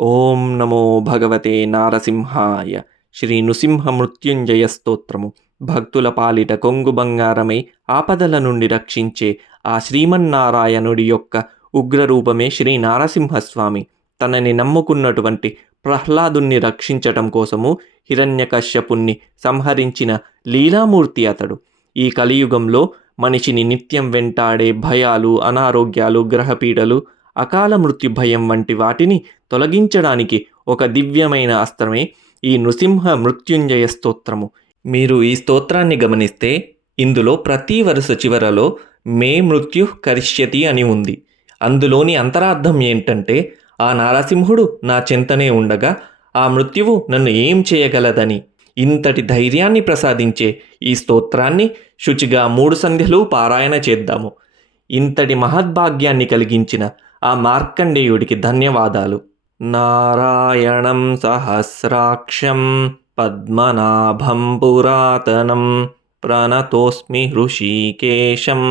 ఓం నమో భగవతే నారసింహాయ. శ్రీ నృసింహ మృత్యుంజయ స్తోత్రము. భక్తుల పాలిట కొంగు బంగారమై ఆపదల నుండి రక్షించే ఆ శ్రీమన్నారాయణుడి యొక్క ఉగ్రరూపమే శ్రీ నారసింహస్వామి. తనని నమ్ముకున్నటువంటి ప్రహ్లాదుని రక్షించటం కోసము హిరణ్యకశ్యపుణ్ణి సంహరించిన లీలామూర్తి అతడు. ఈ కలియుగంలో మనిషిని నిత్యం వెంటాడే భయాలు, అనారోగ్యాలు, గ్రహపీడలు, అకాల మృత్యు భయం వంటి వాటిని తొలగించడానికి ఒక దివ్యమైన అస్త్రమే ఈ నృసింహ మృత్యుంజయ స్తోత్రము. మీరు ఈ స్తోత్రాన్ని గమనిస్తే ఇందులో ప్రతి వరుస చివరలో మే మృత్యు కరిష్యతి అని ఉంది. అందులోని అంతరార్థం ఏంటంటే, ఆ నారసింహుడు నా చెంతనే ఉండగా ఆ మృత్యువు నన్ను ఏం చేయగలదని. ఇంతటి ధైర్యాన్ని ప్రసాదించే ఈ స్తోత్రాన్ని శుచిగా 3 సంధ్యలు పారాయణ చేద్దాము. ఇంతటి మహద్భాగ్యాన్ని కలిగించిన ఆ మార్కండేయుడికి ధన్యవాదాలు. నారాయణం సహస్రాక్షం పద్మనాభం పురాతనం ప్రణతోస్మి హృషీకేశం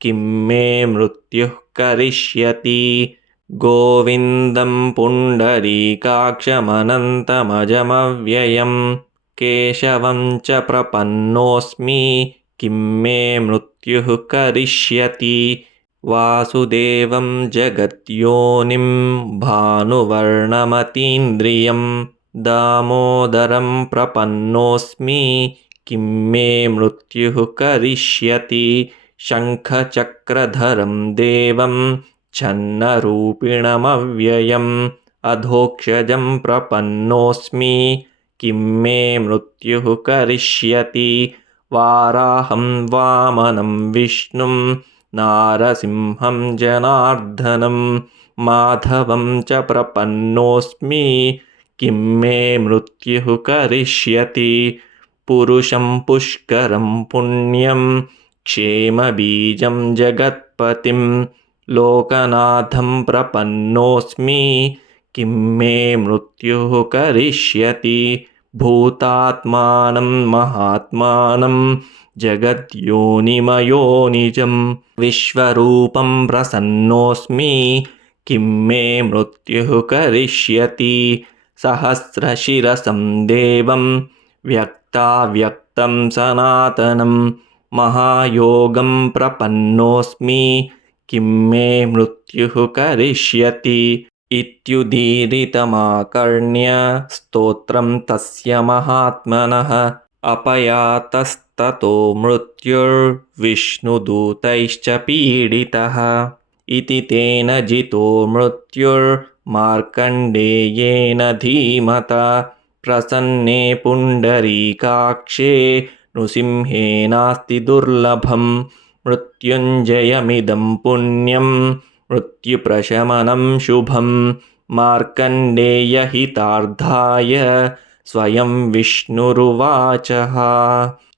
కిం మే మృత్యుః కరిష్యతి. గోవిందం పుండరీకాక్షమనంతమజమవ్యయం కేశవం చ ప్రపన్నోస్మి కిం మే మృత్యుః కరిష్యతి. వాసుదేవం జగద్యోనిం భానువర్ణమతీంద్రియం దామోదరం ప్రపన్నోస్మి కిం మే మృత్యుః కరిష్యతి. శంఖచక్రధరం దేవం ఛన్నరూపిణమవ్యయం అధోక్షజం ప్రపన్నోస్మి కిం మే మృత్యుః కరిష్యతి. వారాహం వామనం విష్ణుం నారసింహం జనార్దనం మాధవం చ ప్రపన్నోస్మి కిం మే మృత్యుః కరిష్యతి. పురుషం పుష్కరం పుణ్యం క్షేమబీజం జగత్పతిం లోకనాథం ప్రపన్నోస్మి కిం మే మృత్యుః కరిష్యతి. భూతాత్మానం మహాత్మానం జగద్యోనిమయోనిజం విశ్వరూపం ప్రసన్నోస్మి కిం మే మృత్యుః కరిష్యతి. సహస్రశిరసం దేవం వ్యక్తావ్యక్తం సనాతనం మహాయోగం ప్రపన్నోస్మి కిం మే మృత్యుః కరిష్యతి. ఇత్యుదీరితమాకర్ణ్య స్తోత్రం తస్య మహాత్మనః అపయాతస్తతో మృత్యుర్విష్ణుదూతైశ్చ పీడితః. ఇతి తేన జితో మృత్యుర్మార్కండేయేన ధీమతా ప్రసన్నే పుండరీకాక్షే నృసింహేనాస్తి దుర్లభం. మృత్యుంజయమిదం పుణ్యం మృత్యుప్రశమనం శుభం మార్కండేయహితార్థాయ స్వయం విష్ణురువాచః.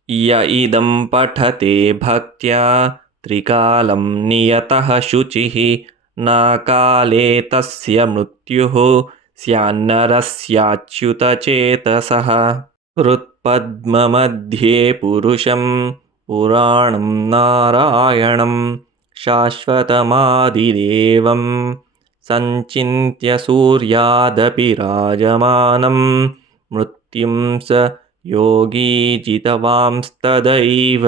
య ఇదం పఠతే భక్త్యా త్రికాలం నియతః శుచిః నా కాలే తస్య మృత్యుః స్యాన్నరస్యాచ్యుతచేతసః. హృత్పద్మमध्ये పురుషం పురాణం నారాయణం శాశ్వతమాదిదేవం సంచింత్య సూర్యాదపి రాజమానం మృత్యుం స యోగీ జితవాంస్తదైవ.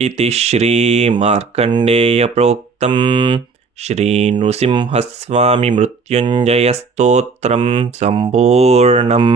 ఇతి శ్రీ మార్కండేయ ప్రోక్తం శ్రీ నృసింహస్వామి మృత్యుంజయ స్తోత్రం సంపూర్ణం.